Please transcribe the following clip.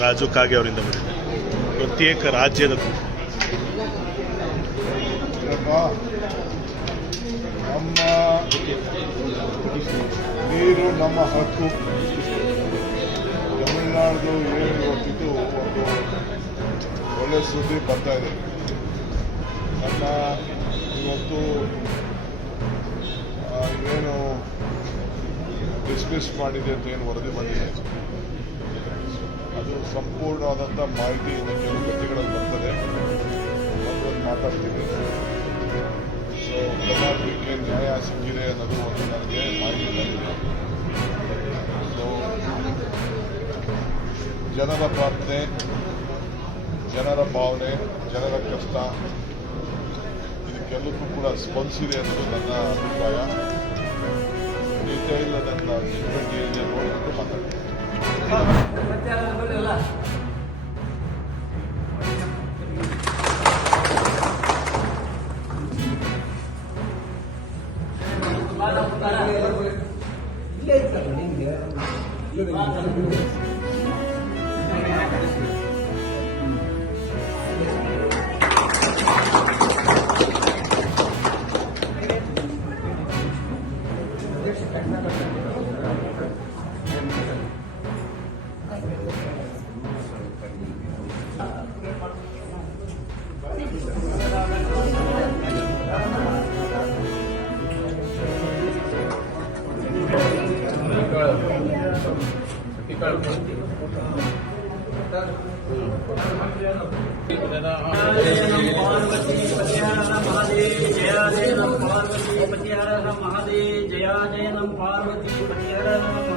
ರಾಜು ಕಾಗೆ ಅವರಿಂದ ಬಂದಿದೆ. ಪ್ರತ್ಯೇಕ ರಾಜ್ಯದ ನಮ್ಮ ನೀರು ನಮ್ಮ ಹಕ್ಕು. ತಮಿಳುನಾಡು ಏನು ಇವತ್ತಿದ್ದು ಒಂದು ಒಳ್ಳೆ ಸುದ್ದಿ ಬರ್ತಾ ಇದೆ. ನನ್ನ ಇವತ್ತು ಏನು ಡಿಸ್ಮಿಸ್ ಮಾಡಿದೆ ಅಂತ ಏನು ವರದಿ ಬಂದಿದೆ ಅದು ಸಂಪೂರ್ಣವಾದಂಥ ಮಾಹಿತಿ ಇನ್ನು ಕೆಲವು ಗತಿಗಳಲ್ಲಿ ಬರ್ತದೆ. ಒಂದು ಮಾತಾಡ್ತೀವಿ. ಸೊ ಕರ್ನಾಟಕಕ್ಕೆ ನ್ಯಾಯ ಸಿಕ್ಕಿದೆ ಅನ್ನೋದು ಒಂದು ನನಗೆ ಮಾಹಿತಿ ಬಂದಿದೆ. ಸೊ ಜನರ ಪ್ರಾರ್ಥನೆ, ಜನರ ಭಾವನೆ, ಜನರ ಕಷ್ಟ ಇದಕ್ಕೆಲ್ಲಕ್ಕೂ ಕೂಡ ಸ್ಪಂದಿಸಿದೆ ಅನ್ನೋದು ನನ್ನ ಅಭಿಪ್ರಾಯ. ಡೀಟೇಲ್ ನನ್ನ ಟ್ರೀಟ್ಮೆಂಟ್ ಏನಿದೆ ನೋಡಿಬಿಟ್ಟು ಮಾತಾಡ್ತೀನಿ. महादेव जया जय नम पार्वती